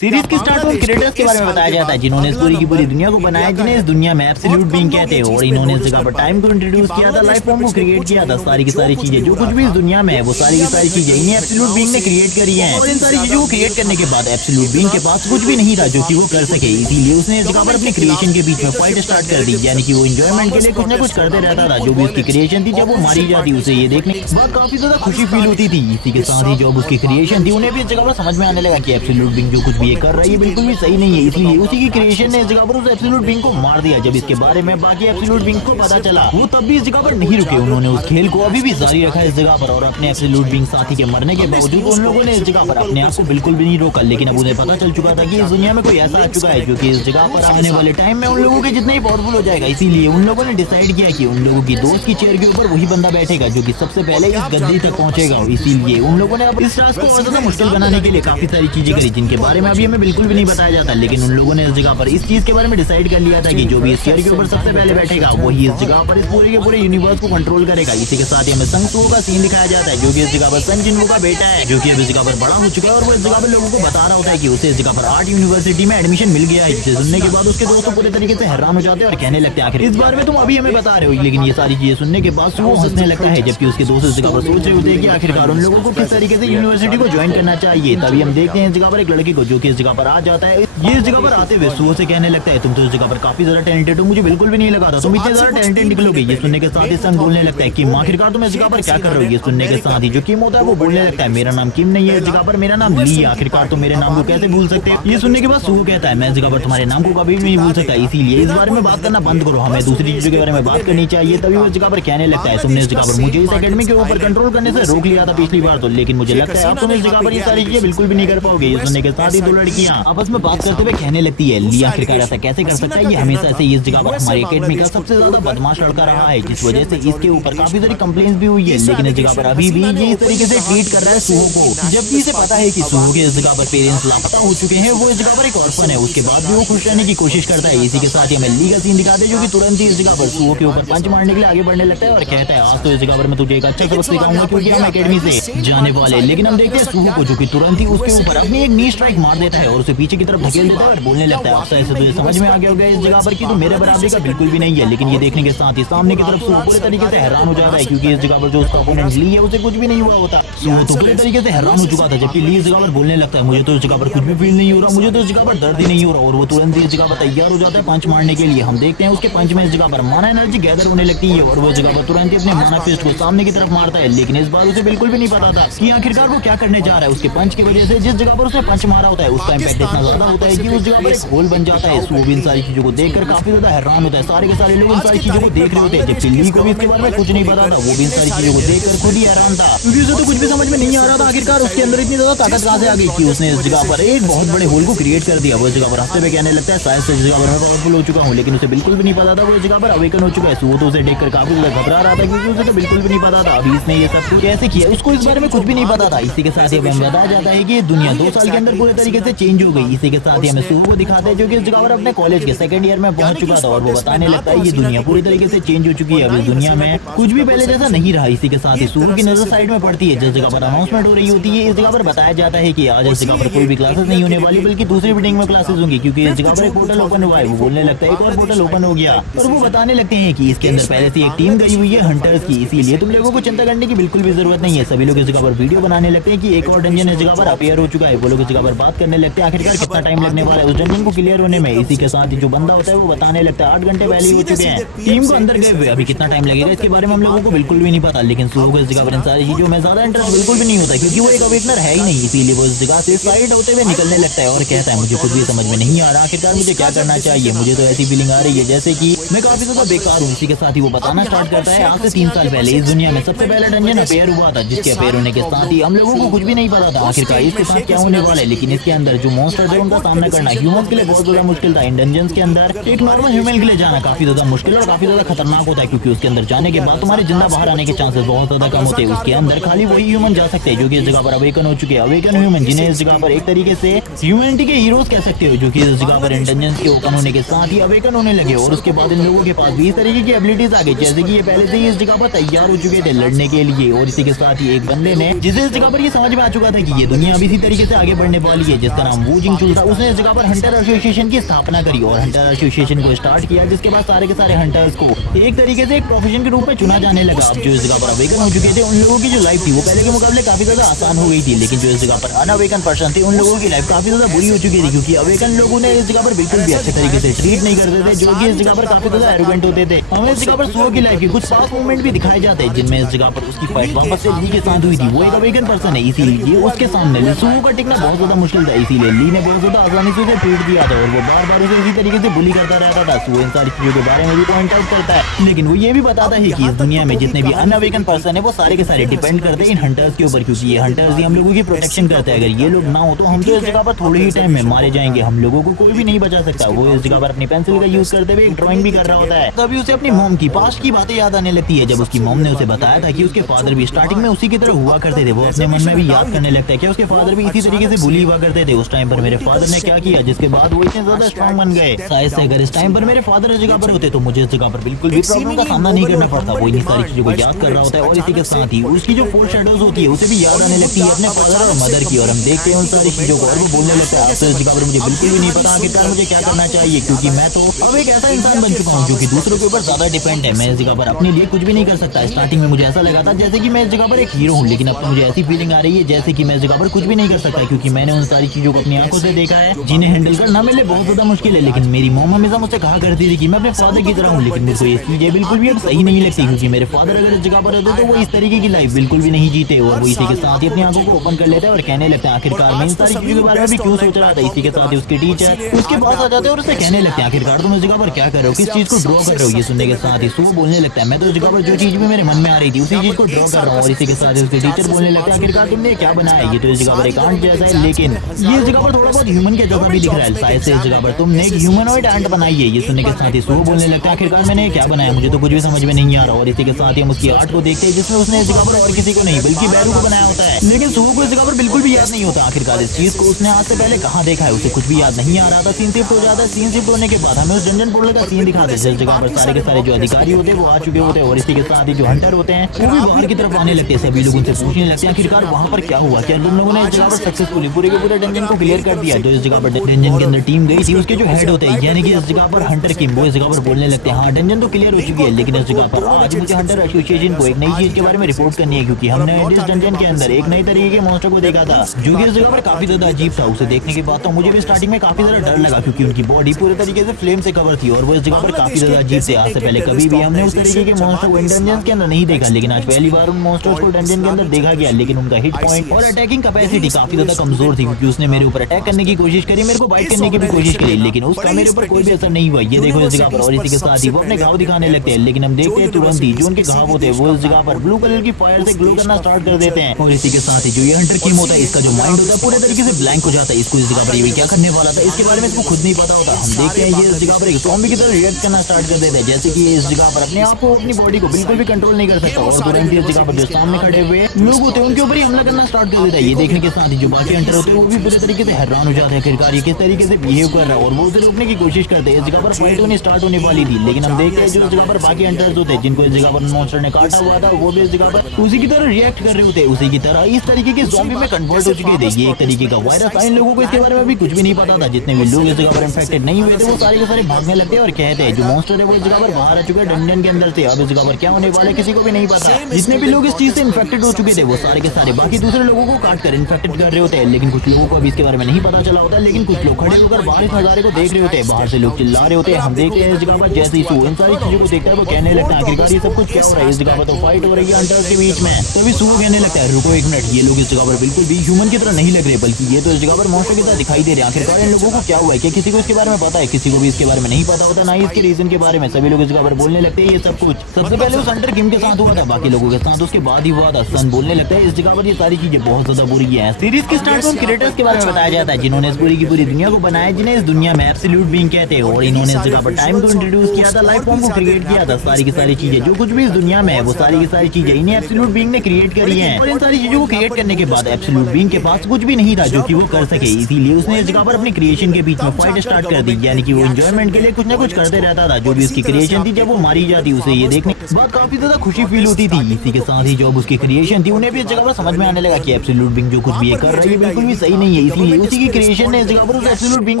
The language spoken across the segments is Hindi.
सीरीज की स्टार्ट में क्रिएटर्स के बारे में बताया जाता है जिन्होंने इस पूरी की पूरी दुनिया को बनाया, जिन्हें इस दुनिया में एब्सोल्यूट बीइंग कहते हैं। और इन्होंने इस जगह पर टाइम को इंट्रोड्यूस किया था, लाइफ फॉर्म को क्रिएट किया था। सारी की सारी चीजें जो कुछ भी इस दुनिया में है वो सारी की सारी चीजें इन्हें एब्सोल्यूट बीइंग ने क्रिएट करी है। और इन सारी चीजों को क्रिएट करने के बाद एब्सोल्यूट बीइंग के पास कुछ भी नहीं था जो कि वो कर सके, इसीलिए उसने इस जगह पर अपनी क्रिएशन के बीच में फाइट स्टार्ट कर दी। यानी कि वो एंजॉयमेंट के लिए कुछ ना कुछ करते रहता था। जो भी उसकी क्रिएशन थी जब वो मारी जाती उसे ये देखने के बाद काफी ज्यादा खुशी फील होती थी। इसी के साथ ही जो उसकी क्रिएशन थी उन्हें भी इस जगह पर समझ में आने लगा कि एब्सोल्यूट बीइंग जो कुछ भी ये कर रही है बिल्कुल भी सही नहीं है, इसलिए उसी की क्रिएशन ने इस जगह पर उस एब्सोल्यूट बीइंग को मार दिया। जब इसके बारे में बाकी एब्सोल्यूट बीइंग को पता चला वो तब भी इस जगह पर नहीं रुके, उन्होंने उस खेल को अभी भी जारी रखा इस जगह पर। और अपने एब्सोल्यूट बीइंग साथी के मरने के बावजूद उन लोगों ने इस जगह पर अपने आप को बिल्कुल भी नहीं रोका। लेकिन अब उन्हें पता चल चुका था कि इस दुनिया में कोई ऐसा आ चुका है जो कि इस जगह पर आने वाले टाइम में उन लोगों के जितना ही पावरफुल हो जाएगा। इसीलिए उन लोगों ने डिसाइड किया कि उन लोगों की दोस्त की चेयर के ऊपर वही बंदा बैठेगा जो कि सबसे पहले इस गद्दी तक पहुंचेगा। इसीलिए उन लोगों ने अब इस टास्क को और ज्यादा मुश्किल बनाने के लिए काफी सारी चीजें करी जिनके बारे में अभी हमें बिल्कुल भी नहीं बताया जाता। लेकिन उन लोगों ने इस जगह पर इस चीज के बारे में डिसाइड कर लिया था कि जो भी इस चेयर के ऊपर सबसे पहले बैठेगा वही इस जगह पर इस पूरे के पूरे यूनिवर्स को कंट्रोल करेगा। इसी के साथ ही हमें संग सुओ का सीन दिखाया जाता है जो कि इस जगह पर सन जिन्हो का बेटा है, जो कि अब इस जगह पर बड़ा हो चुका है। और वो इस जगह पर लोगों को बता रहा होता है कि उसे इस जगह पर आर्ट यूनिवर्सिटी में एडमिशन मिल गया है। जिसे सुनने के बाद उसके दोस्त पूरे तरीके से हैरान हो जाते हैं और कहने लगते हैं आखिर इस बारे में तुम अभी हमें बता रहे हो। लेकिन ये सारी चीजें सुनने के बाद वो हंसने लगता है, जबकि उसके दोस्त इस जगह पर सोच रहे होते हैं कि आखिरकार उन लोगों को किस तरीके से यूनिवर्सिटी को ज्वाइन करना चाहिए। तभी हम देखते हैं इस जगह पर एक लड़के को जो कि इस जगह पर आ जाता है। ये इस जगह पर आते हुए सुओ से कहने लगता है तुम तो इस जगह पर काफी ज्यादा टैलेंटेड हो, मुझे बिल्कुल भी नहीं लगा था तुम इतने ज्यादा टैलेंटेड निकलोगे। ये सुनने के साथ ही संग बोलने लगता है कि आखिरकार तुम इस जगह पर क्या कर रहे हो। ये सुनने के साथ ही जो किम होता है वो बोलने लगता है मेरा नाम किम नहीं है इस जगह पर, मेरा नाम ली है, आखिरकार तुम मेरे नाम को कैसे भूल सकते हो। ये सुनने के बाद सुओ कहता है मैं इस जगह पर तुम्हारे नाम को कभी भी नहीं भूल सकता, इसीलिए इस बारे में बात करना बंद करो, हमें दूसरी चीजों के बारे में बात करनी चाहिए। तभी वो इस जगह पर कहने लगता है तुमने इस जगह पर मुझे इस एकेडमी के ऊपर कंट्रोल करने से रोक लिया था पिछली बार तो, लेकिन मुझे लगता है अब तुम इस जगह पर ये सारी चीजें बिल्कुल भी नहीं कर पाओगे। ये सुनने के साथ ही दो लड़कियां आपस में बात करते हुए कहने लगती है ली आखिरकार ऐसा कैसे कर सकता है, ये हमेशा से इस जगह पर हमारी एकेडमी का सबसे ज्यादा बदमाश लड़का रहा है, जिस वजह से इसके ऊपर काफी सारी कंप्लेंट्स भी हुई है। लेकिन इस जगह पर अभी भी ये इस तरीके से ट्रीट कर रहा है सुहो को, जबकि इसे पता है कि सुहो के इस जगह पर पेरेंट्स लापता हो चुके हैं, वो इस जगह पर एक ऑर्फन है, उसके बाद भी वो खुश रहने की कोशिश करता है। इसी के साथ ही हमें ली का सीन दिखाते हैं जो कि तुरंत ही इस जगह पर सुहो के ऊपर पंच मारने के लिए आगे बढ़ने लगता है और कहता है आज तो इस जगह पर मैं तुझे एक अच्छा सबक सिखाऊंगा क्योंकि हम एकेडमी से जाने वाले। लेकिन हम देखते हैं सुहो को जो कि तुरंत ही उसके ऊपर अपनी एक नी स्ट्राइक मार देता है और उसे पीछे की तरफ धकेल देता है और बोलने लगता है ऐसे तुझे समझ में आ गया होगा इस जगह पर कि तू मेरे बराबरी का बिल्कुल भी नहीं है। लेकिन ये देखने के साथ ही सामने की तरफ सुहो पूरे तरीके से हैरान हो जाता है क्योंकि इस जगह पर जो उसका ओपोनेंट ली है उसे कुछ भी नहीं हुआ होता। सुहो तो पूरे तरीके से हैरान हो चुका था, जबकि ली इस जगह पर बोलने लगता है मुझे तो इस जगह पर कुछ भी फील नहीं हो रहा, मुझे तो इस जगह पर दर्द ही नहीं हो रहा। और वो तुरंत ही इस जगह पर तैयार हो जाता है पंच मारने के लिए। हम देखते हैं उसके पंच में इस जगह पर माना एनर्जी गैदर होने लगती है और वो इस जगह पर तुरंत ही अपने माना फिस्ट को सामने की तरफ मारता है। लेकिन इस बार उसे बिल्कुल भी नहीं पता था कि आखिरकार वो क्या करने जा रहा है। उसके पंच की वजह से जिस जगह पर उसने पंच मारा होता है उसका इम्पैक्ट इतना ज्यादा होता है कि उस जगह पर एक होल बन जाता है। सुहो भी इन सारी चीजों को देखकर काफी ज्यादा हैरान होता है, सारे के सारे लोग इन सारी चीजों को देख रहे होते हैं, जबकि ली को भी इसके बारे में कुछ नहीं पता था। वो भी इन सारी चीजों को देखकर खुद ही हैरान था क्योंकि उसे तो कुछ भी समझ में नहीं आ रहा था आखिरकार उसके अंदर इतनी ज्यादा ताकत कहां से आ गई कि उसने इस जगह पर एक बहुत बड़े होल को क्रिएट कर दिया। वो इस जगह पर हफ्ते में कहने लगता है शायद से इस जगह पर मैं पावरफुल हो चुका हूं, लेकिन उसे बिल्कुल भी नहीं पता था वो इस जगह पर अवेकन हो चुका है। सुहो तो उसे देखकर काफी ज्यादा घबरा रहा था क्योंकि उसे तो बिल्कुल भी नहीं पता था अभी इसने ये सब कुछ कैसे किया, उसको इस बारे में कुछ भी नहीं पता था। इसी के साथ ही हमें बताया जाता है कि दुनिया 2 साल के अंदर पूरे तरीके से चेंज हो गई। इसी के साथ ही हमें सुहो को दिखाते हैं जो कि इस जगह पर अपने कॉलेज के सेकंड ईयर में पहुंच चुका था और वो बताने लगता है ये दुनिया पूरी तरीके से चेंज हो चुकी है, अभी दुनिया में कुछ भी पहले जैसा नहीं रहा। इसी के साथ ही सुहो की नजर साइड में पड़ती है जिस जगह पर अनाउंसमेंट हो रही होती है। इस जगह पर बताया जाता है कि आज इस जगह पर कोई भी क्लासेस नहीं होने वाली बल्कि दूसरी बिल्डिंग में क्लासेस होंगी क्योंकि इस जगह पर एक पोर्टल ओपन हुआ है। वो बोलने लगता है एक और पोर्टल ओपन हो गया और वो बताने लगते हैं कि इसके अंदर पहले से एक टीम गई हुई है हंटर्स की, इसीलिए तुम लोगों को चिंता करने की बिल्कुल भी जरूरत नहीं है। सभी लोग इस जगह पर वीडियो बनाने लगते हैं कि एक और डंजन इस जगह पर अपेयर हो चुका है। वो लोग इस जगह पर बात करने लगते हैं आखिरकार कितना टाइम लगने वाला है उस डंजन को क्लियर होने में। इसी के साथ ही जो बंदा होता है वो बताने लगता है 8 घंटे पहले ही हो चुके हैं टीम को अंदर गए हुए, अभी कितना टाइम लगेगा इसके बारे में हम लोगों को बिल्कुल भी नहीं पता। लेकिन सुहो को इस जगह पर इन सारी चीजों में ज्यादा इंटरेस्ट बिल्कुल भी नहीं होता क्योंकि वो एक अवेकनर है ही नहीं, इसीलिए वो इस जगह से साइड होते हुए निकलने लगता है और कहता है मुझे कुछ भी समझ में नहीं आ रहा आखिरकार मुझे क्या करना चाहिए, मुझे तो ऐसी फीलिंग आ रही है जैसे कि मैं काफी ज्यादा बेकार हूँ। इसी के साथ ही वो बताना स्टार्ट करता है आज से 3 साल पहले इस दुनिया में सबसे पहला डंजन अपेयर हुआ था, जिसके अपेयर होने के साथ ही हम लोगों को कुछ भी नहीं पता था आखिरकार इसके साथ क्या होने वाला है। लेकिन इसके अंदर जो मॉन्स्टर थे उनका सामना करना ह्यूमन के लिए बहुत ज्यादा मुश्किल था। इन डंजन के अंदर एक नॉर्मल ह्यूमन के लिए जाना काफी ज्यादा मुश्किल और काफी ज्यादा खतरनाक होता है क्योंकि उसके अंदर जाने के बाद तुम्हारे जिंदा बाहर आने के चांसेस बहुत ज्यादा कम होते हैं। उसके अंदर खाली वही ह्यूमन जा सकते हैं जो कि इस जगह पर अवेकन हो चुके हैं, अवेकन ह्यूमन जिन्हें इस जगह पर एक तरीके से ह्यूमैनिटी के हीरोज कह सकते हो, जो कि इस जगह पर इन डंजन्स के ओपन होने के साथ ही अवेकन होने लगे। और उसके बाद इन लोगों के पास भी इस तरीके की एबिलिटीज आ गई जैसे कि ये पहले से ही इस जगह पर तैयार हो चुके थे लड़ने के लिए। और इसी के साथ ही एक बंदे ने जिसे इस जगह पर ये समझ में आ चुका था कि ये दुनिया अभी इसी तरीके से आगे बढ़ने वाली है जिसका नाम वू जिंगचुल था, उसने इस जगह पर हंटर एसोसिएशन की स्थापना करी और हंटर एसोसिएशन को स्टार्ट किया, जिसके बाद सारे के सारे हंटर्स को एक तरीके से एक प्रोफेशन के रूप में चुना जाने लगा। अब जो इस जगह पर अवेकन हो चुके थे उन लोगों की जो लाइफ थी वो पहले के मुकाबले काफी ज्यादा आसान हो गई थी, लेकिन जो इस जगह पर अनअवेकन पर्सन थे उन लोगों की लाइफ काफी ज्यादा बुरी हो चुकी थी, क्योंकि अवेकन लोगों ने इस जगह पर बिल्कुल भी अच्छे तरीके से ट्रीट नहीं करते थे, जो कि इस जगह पर काफी ज्यादा एरोगेंट होते थे। हमें इस जगह पर सुओ की लाइफ के कुछ पास मोमेंट भी दिखाए जाते हैं, जिनमें इस जगह पर उसकी फाइट वापस से ली के साथ हुई थी। वो एक अवेकन पर्सन है, इसीलिए उसके सामने सुओ का टिकना बहुत ज्यादा मुश्किल था, इसीलिए ली ने बहुत ज्यादा आसानी से उसे ट्रीट दिया था और वो बार बार उसे इसी तरीके से बुली करता रहता था। सुओ इन सारी चीजों के बारे में भी पॉइंट आउट करता है, लेकिन वो ये भी बताता है कि इस दुनिया में जितने भी अनअवेकन पर्सन है वो सारे के सारे डिपेंड करते हैं इन हंटर्स के ऊपर, क्योंकि ये हंटर्स ही हम लोगों की प्रोटेक्शन करते हैं। अगर ये लोग ना हो तो हम तो इस जगह पर थोड़े ही टाइम में मारे जाएंगे, हम लोगों को कोई भी नहीं बचा सकता। वो इस जगह पर अपनी पेंसिल का यूज करते हुए एक ड्राइंग भी कर रहा होता है, तभी उसे अपनी मॉम की पास्ट की बातें याद आने लगती है। जब उसकी मॉम ने उसे बताया था कि उसके फादर भी स्टार्टिंग में उसी की तरह हुआ करते थे, वो अपने मन में भी याद करने लगता है कि उसके फादर भी इसी तरीके से बुली हुआ करते थे। उस टाइम पर मेरे फादर ने क्या किया जिसके बाद वो इतने ज्यादा स्ट्रॉन्ग बन गए। शायद से अगर इस टाइम पर मेरे फादर इस जगह पर होते तो मुझे इस जगह पर बिल्कुल भी प्रॉब्लम का सामना नहीं करना पड़ता। वो इन सारी चीजों को याद कर रहा होता है और इसी के साथ ही उसकी जो फोर शेडोज होती है उसे भी याद आने लगती है अपने फादर और मदर की, और हम देखते हैं उन सारी चीजों को और वो बोलने लगता है इस जगह पर मुझे बिल्कुल भी नहीं पता आखिरकार मुझे क्या करना चाहिए, क्योंकि मैं तो अब एक ऐसा इंसान बन चुका हूँ जो कि दूसरों के ऊपर ज्यादा डिपेंड है। मैं इस जगह पर अपने लिए कुछ भी नहीं कर सकता। स्टार्टिंग में मुझे ऐसा लगा था जैसे कि मैं इस जगह पर एक हीरो हूँ, लेकिन अब तो मुझे ऐसी फीलिंग आ रही है जैसे कि मैं इस जगह पर कुछ भी नहीं कर सकता, क्योंकि मैंने उन सारी चीजों को अपनी आंखों से देखा है जिन्हें हैंडल करना मेरे लिए बहुत ज्यादा मुश्किल है। लेकिन मेरी मॉम हमेशा मुझसे कहा करती थी कि मैं अपने फादर की तरह हूँ, लेकिन मेरे को ये चीजें बिल्कुल भी अब सही नहीं लगती, क्योंकि मेरे फादर अगर इस जगह पर होते तो वो इस तरीके की लाइफ बिल्कुल भी नहीं जीते और वो इसी के साथ ही अपनी आंखों को ओपन कर लेते हैं और कहने लगते हैं आखिरकार मैं इन सारी चीजों के बारे में भी क्यों सोच रहा था। इसी के साथ ही उसके टीचर उसके पास आ जाते हैं और उससे कहने लगते हैं आखिरकार तुम इस जगह पर क्या कर रहे हो, किस चीज को ड्रॉ कर रहे हो। ये सुनने के साथ ही सुबह बोलने लगता है मैं तो इस जगह पर जो चीज भी मेरे मन में आ रही थी उसी चीज को ड्रॉ कर रहा हूँ, और इसी के साथ उसके टीचर बोलने लगते हैं आखिरकार तुमने क्या बनाया, ये तो इस जगह पर एक आंट जैसा है, लेकिन ये इस जगह पर थोड़ा बहुत ह्यूमन के जैसा भी दिख रहा है। शायद से इस जगह पर तुमने एक ह्यूमनॉइड आंट बनाई है। ये सुनने के साथ ही सुबह बोलने लगता है आखिरकार मैंने क्या बनाया, मुझे तो कुछ भी समझ में नहीं आ रहा। और इसी के साथ ही हम उसकी आर्ट को देखते हैं जिसमें उसने इस जगह पर और किसी को नहीं बल्कि बैरू को बनाया होता है, लेकिन सुबह को इस जगह पर बिल्कुल भी याद नहीं होता आखिरकार इस चीज को उसने आज से पहले कहाँ देखा है, उसे कुछ भी याद नहीं आ रहा था। सीन शिफ्ट हो जाता है, सीन शिफ्ट होने के बाद हमें उस डंजन पोर्टल का सीन दिखाते हैं जिस जगह पर सारे के सारे जो अधिकारी होते हैं वो आ चुके होते हैं, और इसी के साथ ही जो हंटर होते हैं वो भी बाहर की तरफ आने लगते हैं। सभी लोग उनसे पूछने लगते हैं आखिरकार वहाँ पर क्या हुआ, क्या तुम लोगों ने इस जगह पर सक्सेसफुली पूरे के पूरे डंजन को क्लियर कर दिया। जो इस जगह पर डंजन के अंदर टीम गई थी उसके जो हेड होते हैं यानी कि इस जगह पर हंटर किम, वो इस जगह पर बोलने लगते हैं हाँ डंजन तो क्लियर हो चुकी है, लेकिन इस जगह पर आज मुझे हंटर एसोसिएशन को एक नई चीज के बारे में रिपोर्ट करनी है, क्योंकि हमने इस डंजन के अंदर एक नई तरीके के मॉन्स्टर को देखा था जो कि इस जगह पर काफी ज्यादा अजीब था। उसे देखने के बाद तो मुझे भी स्टार्टिंग में काफी ज्यादा डर लगा, क्योंकि उनकी बॉडी पूरे तरीके से फ्लेम से कवर थी और वो इस जगह पर काफी ज्यादा अजीब थे। आज से पहले कभी भी हमने उस तरीके के मॉन्स्टर को डंजन के अंदर नहीं देखा, लेकिन आज पहली बार उन मॉन्स्टर्स को डंजन के अंदर देखा गया। लेकिन उनका हिट पॉइंट और अटैकिंग कैपेसिटी काफी ज्यादा कमजोर थी, क्योंकि उसने मेरे ऊपर अटैक करने की कोशिश करी, मेरे को बाइट करने की भी कोशिश करी, लेकिन उसका मेरे ऊपर कोई भी असर नहीं हुआ। ये देखो इस जगह पर, और इसी के साथ ही वो अपने घाव दिखाने लगते हैं, लेकिन हम देखते हैं तुरंत ही जो उनके घाव होते हैं वो इस जगह पर ब्लू कलर की फायर से ग्लो करना स्टार्ट कर देते हैं। और इसी के साथ ही जो ये हंटर किम होता है इसका जो माइंड होता है पूरे तरीके से ब्लैंक हो जाता है। इसको इस जगह पर ये क्या करने वाला था इसके बारे में इसको खुद नहीं पता होता। हम देखते हैं ये इस जगह पर एक ज़ॉम्बी की तरह रिएक्ट करना स्टार्ट कर देता है, जैसे कि इस जगह पर अपने आप को अपनी बॉडी को बिल्कुल भी कंट्रोल नहीं कर सकता, और तुरंत ही इस जगह पर जो सामने खड़े हुए लोग होते हैं उनके ऊपर ही हमला करना स्टार्ट कर देता है। ये देखने के साथ ही जो बाकी हंटर होते हैं वो भी पूरे तरीके से हैरान हो जाते हैं आखिरकार ये किस तरीके से बिहेव कर रहा है, और वो उसे रोकने की कोशिश करते हैं। इस जगह पर फाइट होनी स्टार्ट होने वाली थी, लेकिन हम देखते हैं जो इस जगह पर बाकी हंटर्स होते हैं जिनको इस जगह पर मॉन्स्टर ने काटा हुआ था वो भी इस जगह पर उसी की तरह रिएक्ट कर रहे होते हैं, उसी की तरह इस तरीके के ज़ॉम्बी में कन्वर्ट हो चुके थे। ये एक तरीके का वायरस था, इन लोगों को इसके बारे में भी कुछ भी नहीं पता था। जितने भी लोग इस जगह पर इन्फेक्टेड नहीं हुए थे वो सारे के सारे भागने लगते हैं और कहते हैं जो मॉन्स्टर है वो इस जगह पर बाहर आ चुका है डंजन के अंदर से, अब इस जगह पर क्या होने वाला है किसी को भी नहीं पता। जितने भी लोग इस चीज से इन्फेक्टेड हो चुके थे वो सारे के सारे बाकी दूसरे लोगों को काट कर इन्फेक्टेड कर रहे होते हैं, लेकिन कुछ लोगों को अभी इसके बारे में नहीं पता चला होता। लेकिन कुछ लोग खड़े होकर बाहर इस नजारे को देख रहे होते हैं, बाहर से लोग चिल्ला रहे होते हैं। हम देखते हैं इस जगह पर जैसे ही सू इन सारी चीजों को देखता है वो कहने लगता है आखिरकार ये सब कुछ क्या हो रहा है, इस जगह पर तो फाइट हो रही है हंटर्स के बीच में। तभी सू कहने लगता है रुको एक मिनट, ये लोग इस जगह पर बिल्कुल भी ह्यूमन की तरह नहीं लग रहे, बल्कि ये तो इस जगह पर मॉन्स्टर की तरह दिखाई दे रहे हैं। आखिरकार इन लोगों को क्या हुआ है, क्या किसी को इसके बारे में पता है? किसी को भी इसके बारे में नहीं पता होता, ना ही इसके रीजन के बारे में। सभी लोग इस जगह पर बोलने लगते हैं ये सब कुछ सबसे पहले उस हंटर किम के साथ हुआ था, बाकी लोगों के साथ उसके बाद ही हुआ था। सन बोलने लगता है इस जगह पर ये सारी चीजें बहुत ज्यादा बुरी है। सीरीज के स्टार्ट में क्रिएटर्स के बारे में बताया जाता है जिन्होंने इस पूरी की पूरी दुनिया को बनाया, जिन्हें इस दुनिया में एब्सोल्यूट बीइंग कहते हैं, और इन्होंने इस जगह पर टाइम को इंट्रोड्यूस किया था, लाइफ फॉर्म को क्रिएट किया था। सारी की सारी चीजें जो कुछ भी इस दुनिया में है वो सारी की सारी चीजें इन्हें एब्सोल्यूट बीइंग ने क्रिएट करी हैं, और इन सारी चीजों को क्रिएट करने के बाद एब्सोल्यूट बीइंग के पास कुछ भी नहीं था जो कि वो कर सके, इसीलिए उसने इस जगह पर अपनी क्रिएशन के बीच में फाइट स्टार्ट कर दी, यानी कि वो एंजॉयमेंट के लिए कुछ ना कुछ करते रहता था। जो भी उसकी क्रिएशन थी जब वो मारी जाती उसे ये देखने के बाद काफी ज्यादा खुशी फील होती थी। इसी के साथ ही जो उसकी क्रिएशन थी उन्हें भी इस जगह पर समझ में आने लगा कि एब्सोल्यूट बीइंग जो कुछ भी ये कर रही है बिल्कुल भी सही नहीं नहीं है, इसीलिए उसी की क्रिएशन ने इस जगह पर उस एब्सोल्यूट बीइंग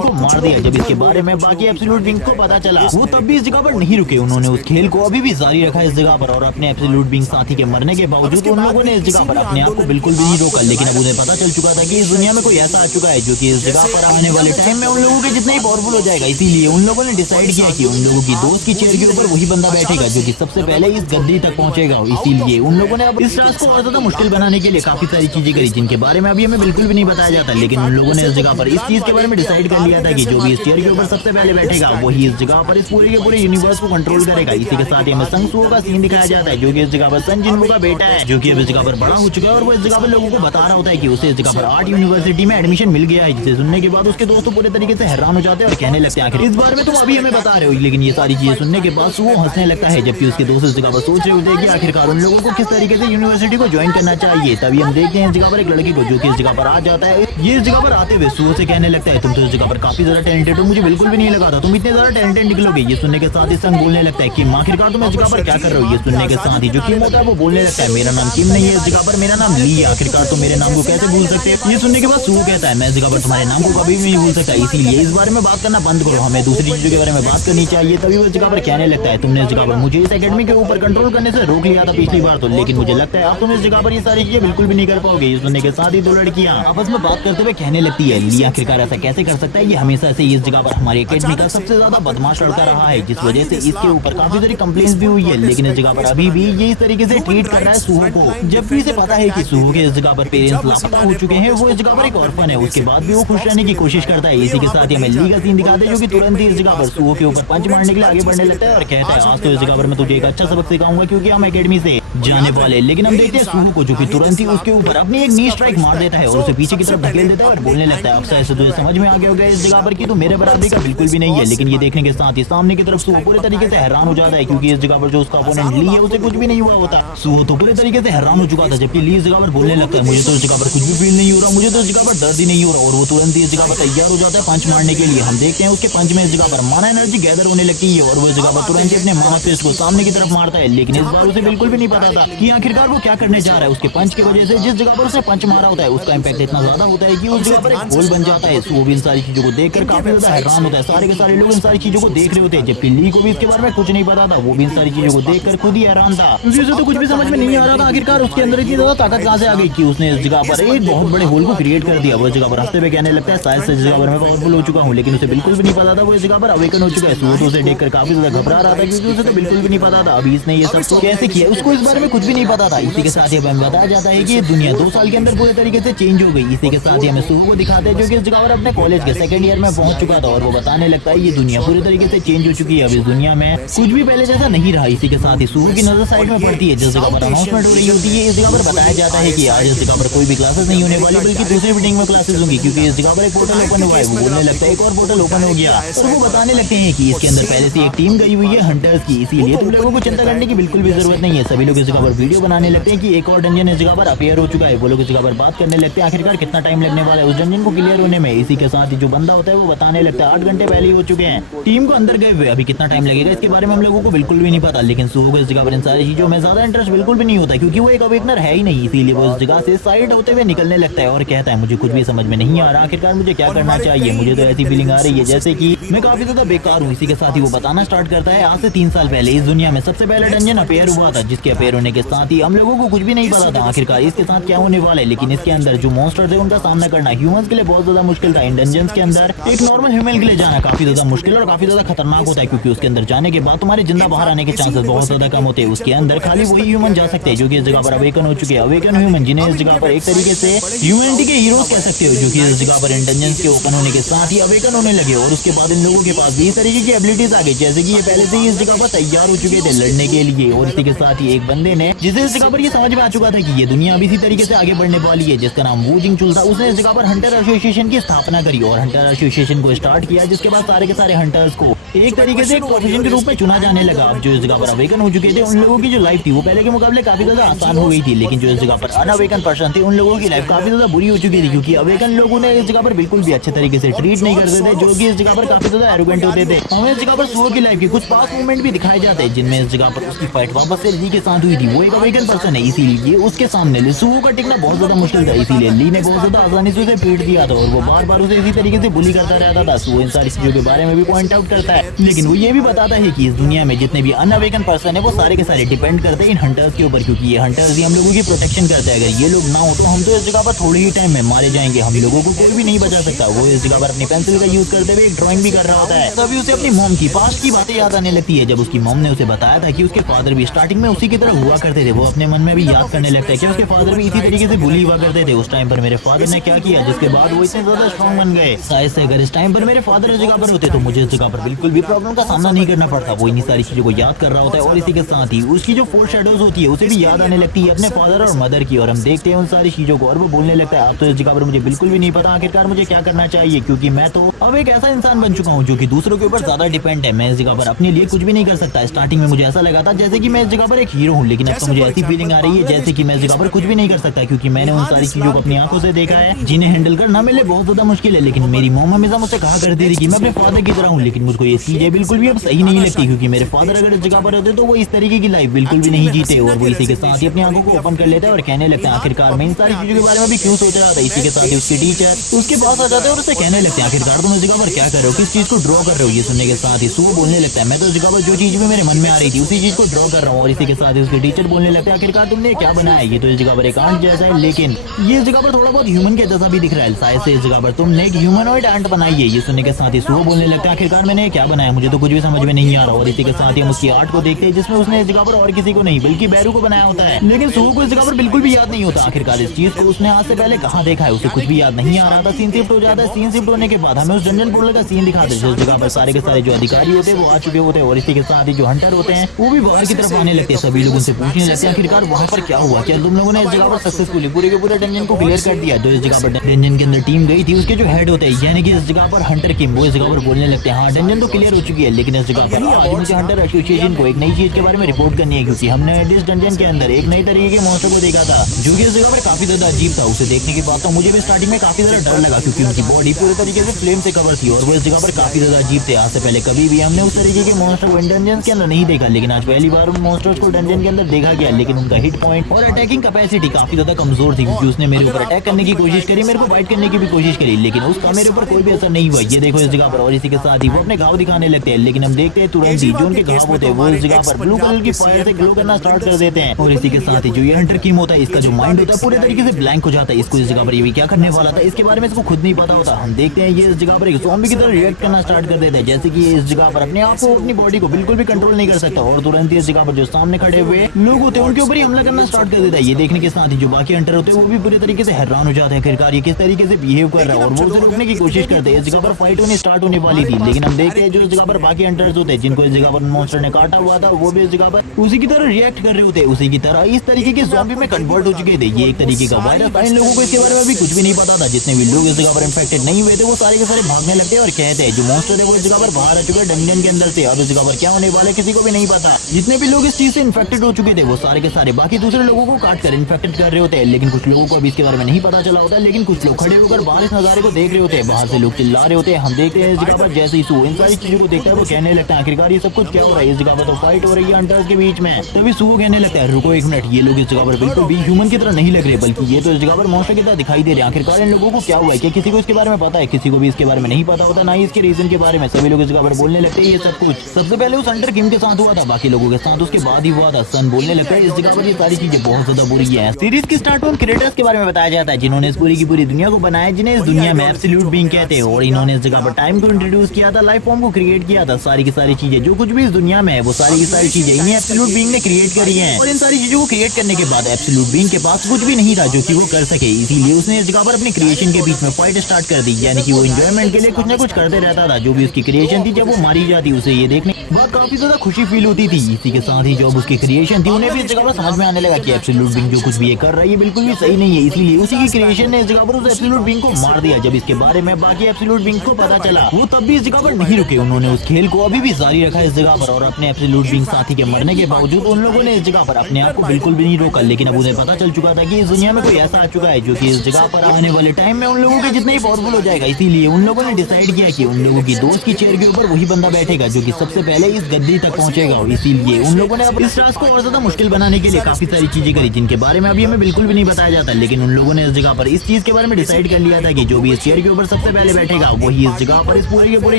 को मार दिया। जब इसके बारे में बाकी एब्सोल्यूट बीइंग को पता चला, वो तब भी इस जगह पर नहीं रुके, उन्होंने उस खेल को अभी भी जारी रखा इस जगह पर, और अपने एब्सोल्यूट बीइंग साथी के मरने के बावजूद उन लोगों ने इस जगह पर अपने आप को बिल्कुल भी नहीं रोका। लेकिन अब उन्हें पता चल चुका था कि इस दुनिया में कोई ऐसा आ चुका है जो कि इस जगह पर आने वाले टाइम में उन लोगों के जितना ही पावरफुल हो जाएगा। इसीलिए उन लोगों ने डिसाइड किया कि उन लोगों की दोस्त की चेयर के ऊपर वही बंदा बैठेगा जो कि सबसे पहले इस गद्दी तक पहुंचेगा। इसीलिए उन लोगों ने अब इस टास्क को और ज्यादा मुश्किल बनाने के लिए काफी सारी चीजें करी, जिनके बारे में अभी हमें बिल्कुल भी नहीं बताया जाता। लेकिन उन लोगों ने इस जगह पर इस चीज के बारे में डिसाइड कर लिया था कि जो भी इस चेयर के ऊपर सबसे पहले बैठेगा वही इस जगह पर इस पूरे के पूरे यूनिवर्स को कंट्रोल करेगा। इसी के साथ ही हमें संग सुओ का सीन दिखाया जाता है, जो कि इस जगह पर सन जिनवू का बेटा है, जो कि अब इस जगह पर बड़ा हो चुका है, और वो इस जगह पर लोगों को बता रहा होता है कि उसे इस जगह पर आर्ट यूनिवर्सिटी में एडमिशन मिल गया है। जिसे सुनने के बाद उसके दोस्त पूरे तरीके से हैरान हो जाते हैं और कहने लगते हैं आखिर इस बारे में तुम अभी हमें बता रहे हो। लेकिन ये सारी चीजें सुनने के बाद वो हंसने लगता है, जबकि उसके दोस्त इस जगह पर सोच रहे होते हैं कि आखिरकार उन लोगों को किस तरीके से यूनिवर्सिटी को ज्वाइन करना चाहिए। तभी हम देखते हैं इस जगह पर एक लड़की को, जो कि इस जगह पर आ जाता है। ये इस जगह पर आते हुए सुओ से कहने लगता है तुम तो इस जगह पर काफी ज्यादा टैलेंटेड हो, मुझे बिल्कुल भी नहीं लगा था तुम इतने ज्यादा टैलेंटेड निकलोगे। ये सुनने के साथ ही संग बोलने लगता है कि आखिरकार तुम इस जगह पर क्या कर रहे हो। ये सुनने के साथ ही जो किम होता है वो बोलने लगता है मेरा नाम किम नहीं है इस जगह पर, मेरा नाम ली है, आखिरकार तुम मेरे नाम को कैसे भूल सकते हो। ये सुनने के बाद सुओ कहता है मैं इस जगह पर तुम्हारे नाम को कभी भी नहीं भूल सकता, इसीलिए इस बारे में बात करना बंद करो, हमें दूसरी चीजों के बारे में बात करनी चाहिए। तभी वो इस जगह पर कहने लगता है तुमने इस जगह पर मुझे इस एकेडमी के ऊपर कंट्रोल करने से रोक लिया था पिछली बार तो, लेकिन मुझे लगता है अब तुम इस जगह पर ये सारी चीजें बिल्कुल भी नहीं कर पाओगे। ये सुनने के साथ ही दो लड़कियां आपस में बात करते हुए कहने लगती है ली आखिरकार ऐसा कैसे कर सकता है, ये हमेशा से इस जगह पर हमारी एकेडमी का सबसे ज्यादा बदमाश लड़का रहा है, जिस वजह से इसके ऊपर काफी सारी कंप्लेंट्स भी हुई है। लेकिन इस जगह पर अभी भी ये इस तरीके से ट्रीट कर रहा है सुहो को, जबकि इसे पता है कि सुहो के इस जगह पर पेरेंट्स लापता हो चुके हैं, वो इस जगह पर एक ऑर्फन है। उसके बाद भी वो खुश रहने की कोशिश करता है। इसी के साथ ही हमें ली का सीन दिखाते हैं, जो कि तुरंत ही इस जगह पर सुहो के ऊपर पंच मारने के लिए आगे बढ़ने लगता है और कहता है आज तो इस जगह पर मैं तुझे एक अच्छा सबक सिखाऊंगा क्योंकि हम एकेडमी से जाने वाले। लेकिन हम देखते हैं सुहो को, जो कि तुरंत ही उसके ऊपर अपनी एक नी स्ट्राइक मार देता है और उसे पीछे की तरफ धकेल देता है और बोलने लगता है अक्सर ऐसे तुझे समझ में आ गया होगा इस जगह पर कि तू मेरे बराबरी का बिल्कुल भी नहीं है। लेकिन ये देखने के साथ ही सामने की तरफ सुहो पूरे तरीके से हैरान हो जाता है, क्योंकि इस जगह पर जो उसका अपोनेंट ली है उसे कुछ भी नहीं हुआ होता। सुहो तो पूरे तरीके से हैरान हो चुका था, जबकि ली इस जगह पर बोलने लगता है मुझे तो इस जगह पर कुछ भी फील नहीं हो रहा, मुझे तो इस जगह पर दर्द ही नहीं हो रहा, और वो तुरंत ही इस जगह पर तैयार हो जाता है पंच मारने के लिए। हम देखते हैं उसके पंच में इस जगह पर माना एनर्जी गैदर होने लगती है और वो इस जगह पर तुरंत ही अपने मामा फेस को सामने की तरफ मारता है। लेकिन इस बार उसे बिल्कुल भी नहीं पता था कि आखिरकार वो क्या करने जा रहा है। उसके पंच की वजह से जिस जगह पर उसने पंच मारा होता है उसका इंपैक्ट इतना ज्यादा होता है कि उस जगह पर एक होल बन जाता है। वो भी इन सारी चीजों को देखकर काफी ज्यादा हैरान होता है, सारे के सारे लोग इन सारी चीजों को देख रहे होते हैं, जबकि ली को भी इसके बारे में कुछ नहीं पता था। वो भी इन सारी चीजों को देखकर खुद ही हैरान था, क्योंकि उसे तो कुछ भी समझ में नहीं आ रहा था आखिरकार उसके अंदर इतनी ज्यादा ताकत कहां से आ गई कि उसने इस जगह पर एक बहुत बड़े होल को क्रिएट कर दिया। वो जगह पर रास्ते पे कहने लगता है शायद से इस जगह पर मैं पावरफुल हो चुका हूं, लेकिन उसे बिल्कुल भी नहीं पता था वो इस जगह पर अवेकन हो चुका है। सुहो तो उसे देखकर काफी ज्यादा घबरा रहा था, क्योंकि उसे तो बिल्कुल भी नहीं पता था अभी इसने ये सब कैसे किया, उसको इस बारे में कुछ भी नहीं पता था। इसी के साथ ही हमें बताया जाता है कि ये दुनिया 2 साल के अंदर पूरे तरीके से चेंज हो गई। इसी के साथ ही हमें सुहो को दिखाते हैं, जो कि इस जगह पर अपने कॉलेज के सेकंड ईयर में पहुंच चुका था, और वो बताने लगता है ये दुनिया पूरी तरीके से चेंज हो चुकी है, अब इस दुनिया में कुछ भी पहले जैसा नहीं रहा। इसी के साथ ही सुहो की नजर साइड में पड़ती है जिस जगह पर अनाउंसमेंट हो रही होती है। इस जगह पर बताया जाता है कि आज इस जगह पर कोई भी क्लासेस नहीं होने वाली, बल्कि दूसरी बिल्डिंग में क्लासेस होंगी, क्योंकि इस जगह पर एक पोर्टल ओपन हुआ है। वो बोलने लगता है एक और पोर्टल ओपन हो गया, और वो बताने लगते हैं कि इसके अंदर पहले से एक टीम गई हुई है हंटर्स की, इसीलिए तुम लोगों को चिंता करने की बिल्कुल भी जरूरत नहीं है। सभी लोग इस जगह पर वीडियो बनाने लगते हैं कि एक और डंजन इस जगह पर अपेयर हो चुका है। वो लोग इस जगह पर बात करने लगते हैं आखिरकार कितना टाइम लगने वाला है उस डंजन को क्लियर होने में। इसी के साथ ही जो बंदा होता है वो बताने लगता है 8 घंटे पहले ही हो चुके हैं टीम को अंदर गए हुए, अभी कितना टाइम लगेगा इसके बारे में हम लोगों को बिल्कुल भी नहीं पता। लेकिन सुहो को इस जगह पर इन सारी चीजों में ज्यादा इंटरेस्ट बिल्कुल भी नहीं होता, क्योंकि वो एक अवेकनर है ही नहीं, इसीलिए वो इस जगह से साइड होते हुए निकलने लगता है और कहता है मुझे कुछ भी समझ में नहीं आ रहा, आखिरकार मुझे क्या करना चाहिए, मुझे तो ऐसी फीलिंग आ रही है जैसे कि मैं काफी ज्यादा बेकार हूँ। इसी के साथ ही वो बताना स्टार्ट करता है आज से 3 साल पहले इस दुनिया में सबसे पहला डंजन अपेयर हुआ था, जिसके अपेयर होने के साथ ही हम लोगों को कुछ भी नहीं पता था आखिरकार इसके साथ क्या होने वाला है। लेकिन इसके अंदर जो मॉन्स्टर थे उनका सामना करना ह्यूमंस के लिए बहुत ज्यादा मुश्किल था। इन डंजन्स के अंदर एक नॉर्मल ह्यूमन के लिए जाना काफी ज्यादा मुश्किल और काफी ज्यादा खतरनाक होता है, क्योंकि उसके अंदर जाने के बाद तुम्हारे जिंदा बाहर आने के चांसेस बहुत ज्यादा कम होते हैं। उसके अंदर खाली वही ह्यूमन जा सकते हैं जो कि इस जगह पर अवेकन हो चुके हैं, अवेकन ह्यूमन, जिन्हें इस जगह पर एक तरीके से ह्यूमैनिटी के हीरोज कह सकते हो, जो कि इस जगह पर इन डंजन्स के ओपन होने के साथ ही अवेकन होने लगे। और उसके बाद इन लोगों के पास भी इस तरीके की एबिलिटीज आ गई, जैसे कि ये पहले से ही इस जगह पर तैयार हो चुके थे लड़ने के लिए। और इसी के साथ ही एक बंदे ने, जिसे इस जगह पर ये समझ में आ चुका था कि ये दुनिया अभी इसी तरीके से आगे बढ़ने वाली है, जिसका नाम वू जिंगचुल था, उसने इस जगह पर हंटर एसोसिएशन की स्थापना करी और हंटर एसोसिएशन को स्टार्ट किया, जिसके बाद सारे के सारे हंटर्स को एक तरीके से एक प्रोफेशन के रूप में चुना जाने लगा। अब जो इस जगह पर अवेकन हो चुके थे उन लोगों की जो लाइफ थी वो पहले के मुकाबले काफी ज्यादा आसान हो गई थी, लेकिन जो इस जगह पर अनअवेकन पर्सन थे उन लोगों की लाइफ काफी ज्यादा बुरी हो चुकी थी, क्योंकि अवेकन लोगों ने इस जगह पर बिल्कुल भी अच्छे तरीके से ट्रीट नहीं करते थे, जो कि इस जगह पर काफी ज्यादा एरोगेंट होते थे। हमें इस जगह पर सुहो की लाइफ के कुछ पास मूवमेंट भी दिखाए जाते हैं, जिनमें इस जगह पर उसकी फाइट वापस से ली के साथ हुई थी। वो एक अवेकन पर्सन है, इसीलिए उसके सामने सुहो का टिकना बहुत ज्यादा मुश्किल था, इसीलिए ली ने बहुत ज्यादा आसानी आसानी से उसे पीट दिया था और वो बार बार उसे इसी तरीके से बुली करता रहता था। वो इन सारी चीजों के बारे में भी पॉइंट आउट करता है, लेकिन वो ये भी बताता है कि इस दुनिया में जितने भी अनअवेकन पर्सन है वो सारे के सारे डिपेंड करते हैं इन हंटर्स के ऊपर, क्योंकि ये हंटर्स ही हम लोगों की प्रोटेक्शन करते हैं। अगर ये लोग ना हो तो हम तो इस जगह पर थोड़े ही टाइम में मारे जाएंगे, हम लोगों को कोई भी नहीं बचा सकता। वो इस जगह पर अपनी पेंसिल का यूज करते हुए एक ड्राइंग भी कर रहा होता है, तभी उसे अपनी मॉम की पास्ट की बातें याद आने लगती है। जब उसकी मॉम ने उसे बताया था कि उसके फादर भी स्टार्टिंग में उसी की तरह हुआ करते थे, वो अपने मन में भी याद करने लगता है कि उसके फादर भी इसी तरीके से बुली हुआ करते थे। उस टाइम पर मेरे फादर ने क्या किया जिसके बाद वो इतने ज्यादा स्ट्रॉन्ग बन गए। शायद से अगर इस टाइम पर मेरे फादर इस जगह पर होते तो मुझे इस जगह पर बिल्कुल भी प्रॉब्लम का सामना नहीं करना पड़ता। वो इन सारी चीजों को याद कर रहा होता है और इसी के साथ ही उसकी जो फोर शेडोज होती है उसे भी याद आने लगती है अपने फादर और मदर की, और हम देखते हैं उन सारी चीजों को और वो बोलने लगता है अब तो इस जगह पर मुझे बिल्कुल भी नहीं पता आखिरकार मुझे क्या करना चाहिए, क्योंकि मैं तो अब एक ऐसा इंसान बन चुका हूँ जो कि दूसरों के ऊपर ज्यादा डिपेंड है। मैं इस जगह पर अपने लिए कुछ भी नहीं कर सकता। स्टार्टिंग में मुझे ऐसा लगा था जैसे कि मैं इस जगह पर एक हीरो हूँ, लेकिन अब तो मुझे ऐसी फीलिंग आ रही है जैसे कि मैं इस जगह पर कुछ भी नहीं कर सकता, क्योंकि मैंने उन सारी चीजों को अपनी आंखों से देखा है जिन्हें हैंडल करना मेरे लिए बहुत ज्यादा मुश्किल है। लेकिन मेरी मॉम हमेशा मुझसे कहा करती थी कि मैं अपने फादर की तरह हूँ, लेकिन मुझको ये चीजें बिल्कुल भी अब सही नहीं लगती, क्योंकि मेरे फादर अगर इस जगह पर होते तो वो इस तरीके की लाइफ बिल्कुल भी नहीं जीते और वो इसी के साथ ही अपनी आंखों को ओपन कर लेते हैं और कहने लगते हैं आखिरकार मैं इन सारी चीजों के बारे में भी क्यों सोच रहा था। इसी के साथ ही उसके टीचर उसके पास आ जाते हैं और उससे कहने लगते हैं आखिरकार तुम इस जगह पर क्या कर रहे हो, किस चीज को ड्रॉ कर रहे हो। ये सुनने के साथ ही सुबह बोलने लगता है मैं तो इस जगह पर जो चीज भी मेरे मन में आ रही थी उसी चीज को ड्रॉ कर रहा हूँ, और इसी के साथ ही उसके टीचर बोलने लगते हैं आखिरकार तुमने क्या बनाया। ये तो इस जगह पर एक आंट जैसा है, लेकिन ये इस जगह पर थोड़ा बहुत ह्यूमन के जैसा भी दिख रहा है। शायद से इस जगह पर तुमने एक ह्यूमनॉइड आंट बनाई है। ये सुनने के साथ ही सुबह बोलने लगता है आखिरकार मैंने क्या बनाया, मुझे तो कुछ भी समझ में नहीं आ रहा। और इसी के साथ ही हम उसकी आर्ट को देखते हैं जिसमें उसने इस जगह पर और किसी को नहीं बल्कि बैरू को बनाया होता है, लेकिन सुबह को इस जगह पर बिल्कुल भी याद नहीं होता आखिरकार इस चीज को उसने आज से पहले कहाँ देखा है, उसे कुछ भी याद नहीं आ रहा था। सीन शिफ्ट हो जाता है, सीन शिफ्ट होने के बाद हमें उस डंजन पोर्टल का सीन दिखाते हैं जिस जगह पर सारे के सारे जो अधिकारी होते हैं वो आ चुके होते हैं, और इसी के साथ ही जो हंटर होते हैं वो भी बाहर की तरफ आने लगते हैं। सभी लोगों से पूछने लगते हैं आखिरकार वहाँ पर क्या हुआ, क्या तुम लोगों ने इस जगह पर सक्सेसफुली पूरे के पूरे डंजन को क्लियर कर दिया। जो इस जगह पर डंजन के अंदर टीम गई थी उसके जो हेड होते हैं यानी कि इस जगह पर हंटर किम, वो इस जगह पर बोलने लगते हैं हाँ डंजन तो क्लियर हो चुकी है, लेकिन इस जगह पर आज मुझे हंटर एसोसिएशन को एक नई चीज के बारे में रिपोर्ट करनी है, क्योंकि हमने इस डंजन के अंदर एक नई तरीके के मॉन्स्टर को देखा था जो कि इस जगह पर काफी ज्यादा अजीब था। उसे देखने के बाद तो मुझे भी स्टार्टिंग में काफी ज्यादा डर लगा, क्योंकि उनकी बॉडी पूरे तरीके से फ्लेम से कवर थी और वो इस जगह पर काफी ज्यादा अजीब थे। आज से पहले कभी भी हमने उस तरीके के मॉन्स्टर को डंजन के अंदर नहीं देखा, लेकिन आज पहली बार उन मॉन्स्टर्स को डंजन के अंदर देखा गया। लेकिन उनका हिट पॉइंट और अटैकिंग कैपेसिटी काफी ज्यादा कमजोर थी, क्योंकि उसने मेरे ऊपर अटैक करने की कोशिश करी, मेरे को फाइट करने की भी कोशिश करी, लेकिन उसका मेरे ऊपर कोई भी असर नहीं हुआ। ये देखो इस जगह पर, और इसी के साथ ही वो अपने घाव दिखाने लगते हैं, लेकिन हम देखते हैं तुरंत ही जो उनके घाव होते हैं वो इस जगह पर ब्लू कलर की फायर से ग्लो करना स्टार्ट कर देते हैं। और इसी के साथ ही जो ये हंटर किम होता है इसका जो माइंड होता है पूरे तरीके से ब्लैंक हो जाता है। इसको इस जगह पर ये भी क्या करने वाला था इसके बारे में इसको खुद नहीं पता होता। हम देखते हैं ये इस जगह पर एक ज़ॉम्बी की तरह रिएक्ट करना स्टार्ट कर देता है, जैसे कि ये इस जगह पर अपने आप को अपनी बॉडी को बिल्कुल भी कंट्रोल नहीं कर सकता, और तुरंत ही इस जगह पर जो सामने खड़े हुए लोग होते हैं उनके ऊपर ही हमला करना स्टार्ट कर देता है। ये देखने के साथ ही जो बाकी हंटर होते हैं वो भी पूरे तरीके से हैरान हो जाते हैं आखिरकार ये किस तरीके से बिहेव कर रहा है, और वो उसे रोकने की कोशिश करते हैं। इस जगह पर फाइट होनी स्टार्ट होने वाली थी, लेकिन हम देखते हैं जो इस जगह पर बाकी हंटर्स होते हैं जिनको इस जगह पर मॉन्स्टर ने काटा हुआ था वो भी इस जगह पर उसी की तरह रिएक्ट कर रहे होते हैं, उसी की तरह इस तरीके के ज़ॉम्बी में कन्वर्ट हो चुके थे। ये एक तरीके का वायरस था, इन लोगों को इसके बारे में भी कुछ भी नहीं पता था। जितने भी लोग इस जगह पर इन्फेक्टेड नहीं हुए थे वो सारे के सारे भागने लगते हैं और कहते हैं जो मॉन्स्टर है वो इस जगह पर बाहर आ चुके हैं डंजन के अंदर से। अब इस जगह पर क्या होने वाला है किसी को भी नहीं पता। जितने भी लोग इस चीज से इन्फेक्टेड हो चुके थे वो सारे के सारे बाकी दूसरे लोगों को काट कर इन्फेक्टेड कर रहे होते हैं, लेकिन कुछ लोगों को अभी इसके बारे में नहीं पता चला होता है। लेकिन कुछ लोग खड़े होकर बाहर इस नजारे को देख रहे होते हैं, बाहर से लोग चिल्ला रहे होते हैं। हम देखते हैं इस जगह पर जैसे ही सू इन सारी चीजों को देखता है वो कहने लगता है आखिरकार ये सब कुछ क्या हो रहा है, इस जगह पर तो फाइट हो रही है हंटर्स के बीच में। तभी सू कहने लगता है रुको एक मिनट, ये लोग इस जगह पर बिल्कुल भी ह्यूमन की तरह नहीं लग रहे, बल्कि ये तो इस जगह पर मॉन्स्टर की तरह दिखाई दे रहे हैं। आखिरकार इन लोगों को क्या हुआ है, क्या किसी को इसके बारे में पता है? किसी को भी इसके बारे में नहीं पता होता, ना ही इसके रीजन के बारे में। सभी लोग इस जगह पर बोलने लगते हैं ये सब कुछ सबसे पहले उस हंटर किम के साथ हुआ था, बाकी लोगों के साथ उसके बाद ही हुआ था। सन बोलने लगता है इस जगह पर ये सारी चीजें बहुत ज्यादा बुरी है। सीरीज की स्टार्ट में क्रिएटर्स के बारे में बताया जाता है जिन्होंने इस पूरी की पूरी दुनिया को बनाया, जिन्हें इस दुनिया में एब्सोल्यूट बीइंग कहते हैं, और इन्होंने इस जगह पर टाइम को इंट्रोड्यूस किया था, लाइफ फॉर्म को क्रिएट किया था। सारी की सारी चीजें जो कुछ भी इस दुनिया में है वो सारी की सारी चीजें इन्हीं एब्सोल्यूट बीइंग ने क्रिएट करी हैं, और इन सारी चीजों को क्रिएट करने के बाद एब्सोल्यूट बीइंग के पास कुछ भी नहीं था जो कि वो कर सके। इसीलिए उसने इस जगह पर अपनी क्रिएशन के बीच में फाइट स्टार्ट कर दी, यानी कि वो एंजॉयमेंट के लिए कुछ ना कुछ करते रहता था। जो भी उसकी क्रिएशन थी जब वो मारी जाती उसे ये देखने बाद काफी ज्यादा खुशी फील होती थी। इसी के साथ ही जब उसकी क्रिएशन थी उन्हें भी इस जगह पर समझ में आने लगा कि एब्सोल्यूट बीइंग जो कुछ भी ये कर रहा है ये बिल्कुल भी सही नहीं है। इसलिए उसी की क्रिएशन ने इस जगह पर उस एब्सोल्यूट बीइंग को मार दिया। जब इसके बारे में बाकी एब्सोल्यूट बीइंग को पता चला वो तब भी इस जगह पर नहीं रुके, उन्होंने उस खेल को अभी भी जारी रखा इस जगह पर, और अपने एब्सोल्यूट बीइंग साथी के मरने के बावजूद उन लोगों ने इस जगह पर अपने आप को बिल्कुल भी नहीं रोका। लेकिन अब उन्हें पता चल चुका था कि इस दुनिया में कोई ऐसा आ चुका है जो कि इस जगह पर आने वाले टाइम में उन लोगों के जितने ही पावरफुल हो जाएगा। इसीलिए उन लोगों ने डिसाइड किया कि उन लोगों की दोस्त की चेयर के ऊपर वही बंदा बैठेगा जो कि सबसे पहले इस गद्दी तक पहुंचेगा। इसीलिए उन लोगों ने अब इस टास्क को और ज्यादा मुश्किल बनाने के लिए काफी सारी चीजें करी जिनके बारे में अभी हमें बिल्कुल भी नहीं बताया जाता। लेकिन उन लोगों ने इस जगह पर इस चीज चीज के बारे में डिसाइड कर लिया था कि जो भी इस चेयर के ऊपर सबसे पहले बैठेगा वही इस जगह पर इस पूरे के पूरे